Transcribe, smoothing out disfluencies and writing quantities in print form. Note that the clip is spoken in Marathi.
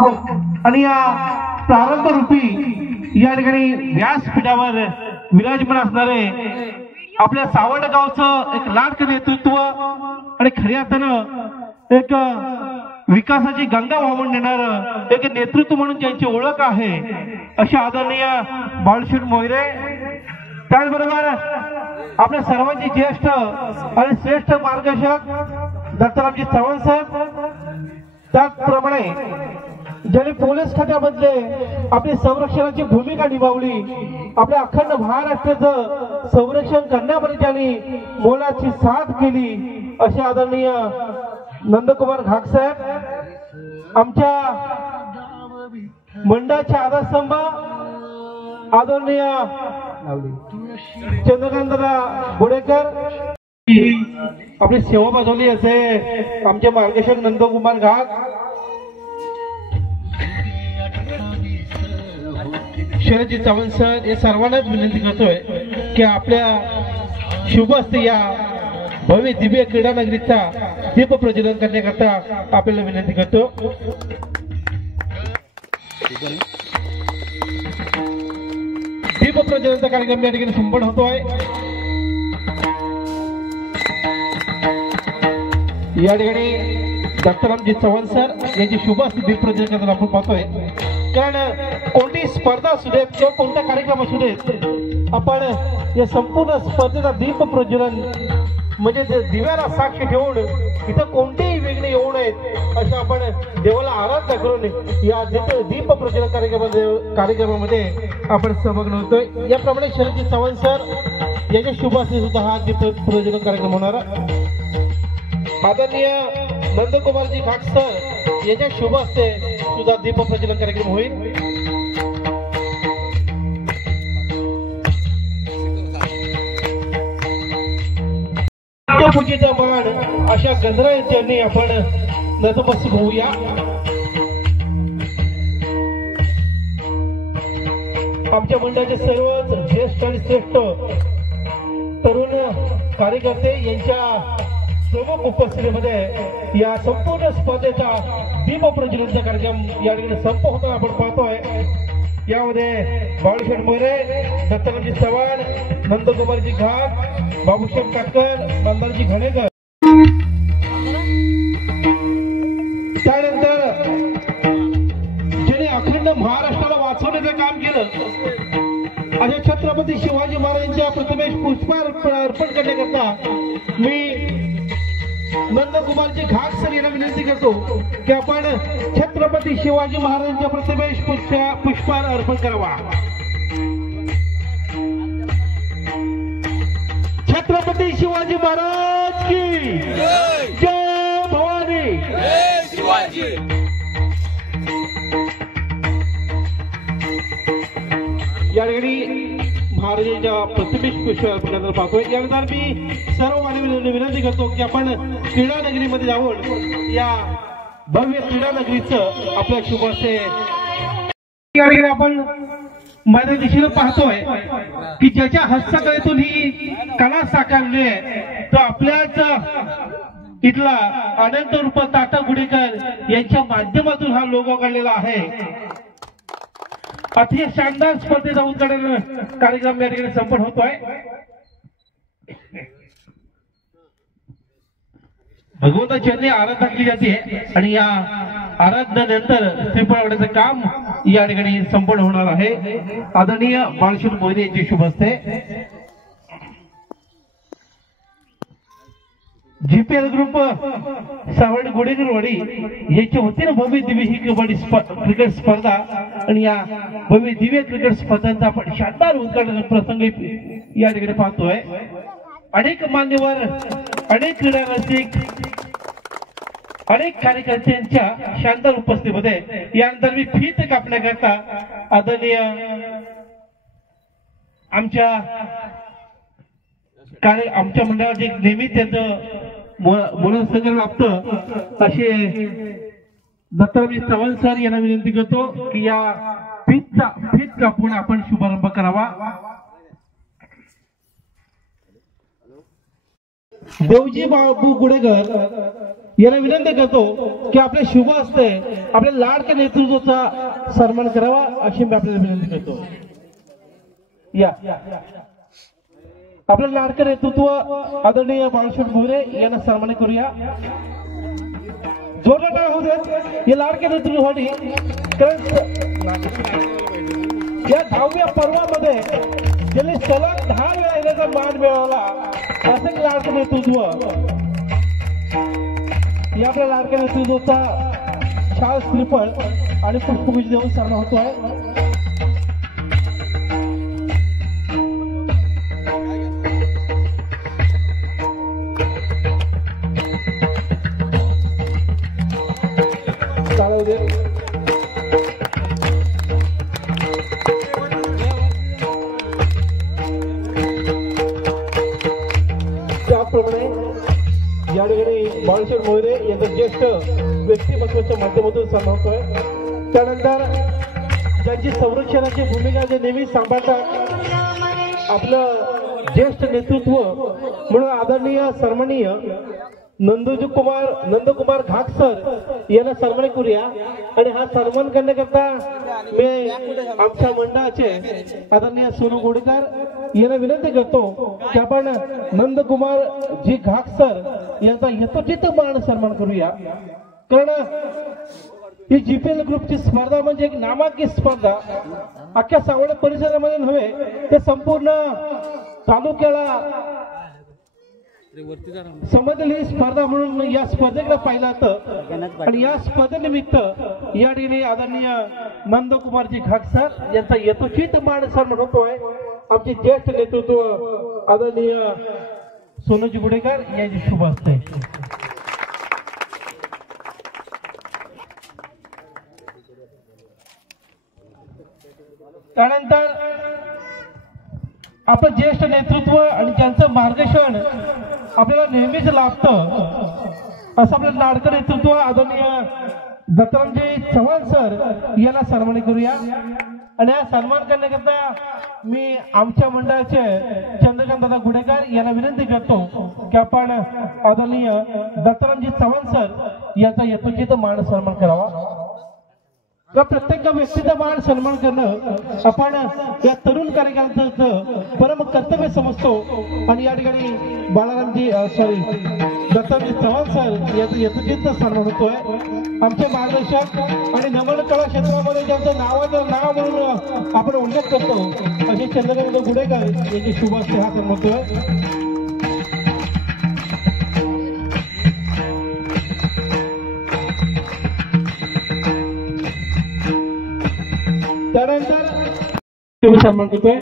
आहोत आणि या प्रारंभ रूपी या ठिकाणी व्यासपीठावर विराजमान असणारे आपल्या सावंड गावचं एक लाडकं नेतृत्व आणि खऱ्या अर्थानं एक विकासाची गंगा वाहून नेणार एक नेतृत्व म्हणून ज्यांची ओळख आहे अशा आदरणीय बाळशेठ मोहिरे, त्याचबरोबर आपल्या सर्वांचे ज्येष्ठ आणि श्रेष्ठ मार्गदर्शक दत्तरामजी चव्हाण साहेब, त्याचप्रमाणे ज्यांनी पोलीस खात्यामध्ये आपली संरक्षणाची भूमिका निभावली, आपल्या अखंड महाराष्ट्राचं संरक्षण करण्यामध्ये ज्यांनी मोलाची साथ केली असे आदरणीय नंदकुमार घाग साहेब, आमच्या मंडळाचे आधारस्तंभ आदरणीय चंद्रकांतदा बोडेकर, आपली सेवा बजावली असे आमचे मार्गदर्शक नंदकुमार घाग, शरदजी चव्हाण सर, हे सर्वांनाच विनंती करतोय की आपल्या शुभ हस्ते या भव्य दिव्य क्रीडा नगरीचा दीप प्रज्वलन करण्याकरता आपल्याला विनंती करतो। दीप प्रज्वलनाचा कार्यक्रम या ठिकाणी संपन्न होतोय। या ठिकाणी दत्तरामजी चव्हाण सर यांची शुभ हस्ते दीप प्रज्वलन करताना आपण पाहतोय, कारण कोणती स्पर्धा असू देत किंवा कोणता कार्यक्रम असू देत, आपण या संपूर्ण स्पर्धेचा दीप प्रज्वलन म्हणजे दिव्याला साक्ष ठेवून इथं कोणतेही वेगळे येऊ नयेत असं आपण देवाला आराधना करून या दीप प्रज्वलन कार्यक्रमामध्ये आपण सहभागी होतोय। याप्रमाणे शरदजी चव्हाण सर यांच्या शुभ हस्ते सुद्धा हा दीप प्रज्वलन कार्यक्रम होणार। आदरणीय नंदकुमारजी घाट सर यांच्या शुभ हस्ते सुद्धा दीप प्रज्वलन कार्यक्रम होईल। पूजेचा मान अशा गंधरायांनी आपण नतमस्तक होऊया। आमच्या मंडळाचे सर्वच ज्येष्ठ आणि श्रेष्ठ तरुण कार्यकर्ते यांच्या प्रमुख उपस्थितीमध्ये या संपूर्ण स्पर्धेचा दीप प्रज्वलनाचा कार्यक्रम या ठिकाणी संप होताना आपण पाहतोय। यामध्ये बाळशेठ मोहिरे, दत्तरामजी चव्हाण, नंदकुमारजी घाग, बाबूसाहेब काटकर, नंदनजी घाणेकर, त्यानंतर ज्यांनी अखंड महाराष्ट्राला वाचवण्याचं काम केलं अशा छत्रपती शिवाजी महाराजांच्या प्रतिमेस पुष्पार्पण अर्पण करण्याकरता मी नंदकुमारजी घाग सर यांना विनंती करतो की आपण छत्रपती शिवाजी महाराजांच्या प्रतिमेस पुष्पार अर्पण करावा। छत्रपती शिवाजी महाराज की जय भवानी, जय शिवाजी। या ठिकाणी महाराजांच्या प्रतिमेस पुष्प अर्पण करताना पाहतोय। यानंतर मी सर्व मान्यवरांना विनंती करतो की आपण क्रीडा नगरीमध्ये जाऊन या भव्य क्रीडा नगरीचं आपल्या शुभ हस्ते या ठिकाणी आपण माझ्या दिशेने पाहतोय की ज्याच्या हस्तकलेतून ही कला साकारली आहे तो आपल्याच इथला अनंत रूप ताटा गुडेकर यांच्या माध्यमातून हा लोगो काढलेला आहे। अतिशय शानदार स्पर्धेचा उद्घाटन कार्यक्रम या ठिकाणी संपन्न होतोय। भगवंताची आराधना केली जाते आणि या आराधनेनंतर श्रीफळ वाढण्याचं काम या ठिकाणी संपन्न होणार आहे। आदरणीय बाळशेठ मोहिरे यांची शुभ हस्ते जीपीएल ग्रुप सावंड गुडेकरवाडी याच्या वतीने भव्य दिव्य ही कबड्डी क्रिकेट स्पर्धा आणि या भव्य दिव्य क्रिकेट स्पर्धांचा आपण शानदार उद्घाटन प्रसंग या ठिकाणी पाहतोय। अनेक मान्यवर, अनेक क्रीडा रसिक, अनेक कार्यकर्त्यांच्या शानदार उपस्थितीमध्ये यानंतर मी फीत कापण्याकरता आदरणीय आमच्या मंडळाचे नेहमी त्यांचं बोलणं संग्रह लागतं असे दत्तरामजी चव्हाण सर यांना विनंती करतो की या फीत कापून आपण शुभारंभ करावा। देवजी बाबू गुडेकर यांना विनंती करतो की आपले शुभ हस्ते आपल्या लाडक्या नेतृत्वाचा सन्मान करावा अशी मी आपल्याला विनंती करतो. या आपलं लाडकं नेतृत्व आदरणीय बाळासाहेब मोरे यांना सन्मानित करूया. जोरदार टाळ्या होऊ देत या लाडक्या नेतृत्वासाठी. या 10व्या पर्वामध्ये ज्यांनी सलग 10 वेळा येण्याचा मान मिळवला असं लाडकं नेतृत्व या आपल्या लाडक्या नेतृत्वाचा शाल श्रीफळ आणि पुष्पगुच्छ देऊन सन्मान होतोय. त्याप्रमाणे या ठिकाणी बाळासाहेब मोरे यांचं ज्येष्ठ व्यक्तिमत्वाच्या माध्यमातून सन्मान होतोय. त्यानंतर ज्यांची संरक्षणाची भूमिका जे नेहमी सांभाळतात आपलं ज्येष्ठ नेतृत्व म्हणून आदरणीय सन्माननीय नंदकुमार घाट सर यांना सन्मानित करूया. आणि हा सन्मान करण्याकरता मी आमच्या मंडळाचे आदरणीय सोनू गोडेकर यांना विनंती करतो की आपण नंदकुमार जी घाट सर यांचा यथोचित मान सन्मान करूया. कारण ही जीपीएल ग्रुपची स्पर्धा म्हणजे एक नामांकित स्पर्धा अख्ख्या सावड परिसरामध्ये नव्हे ते संपूर्ण तालुक्याला समजली ही स्पर्धा म्हणून या स्पर्धेकडे पाहिलं जातं. आणि या स्पर्धेनिमित्त या ठिकाणी आदरणीय नंदकुमारजी घाट सर यांचा यथोचित मान सन्मान होतोय. आमचे ज्येष्ठ नेतृत्व आदरणीय सोनूजी गुडेकर यांची शुभ हस्ते. त्यानंतर आपलं ज्येष्ठ नेतृत्व आणि ज्यांचं मार्गदर्शन आपल्याला नेहमीच लाभतं असं आपलं लाडकं नेतृत्व आदरणीय दत्तरामजी चव्हाण सर यांना सन्मानित करूया. आणि हा सन्मान करण्याकरता मी आमच्या मंडळाचे चंद्रकांत दादा गुडेकर यांना विनंती करतो की आपण आदरणीय दत्तरामजी चव्हाण सर यांचा यथोचित मान सन्मान करावा. प्रत्येक व्यक्तीचा मान सन्मान करणं आपण या तरुण कार्यकर्त्यांचं परम कर्तव्य समजतो. आणि या ठिकाणी दत्ताजी चव्हाण सर याचं यथोचित सन्मान होतोय. आमचे मार्गदर्शक आणि नमन कला क्षेत्रामध्ये ज्यांचं नाव म्हणून आपण उल्लेख करतो असे चंद्रकांत गुडेकर यांची शुभ हस्ते हा सन्मान होतोय. त्यानंतर सन्मान करतोय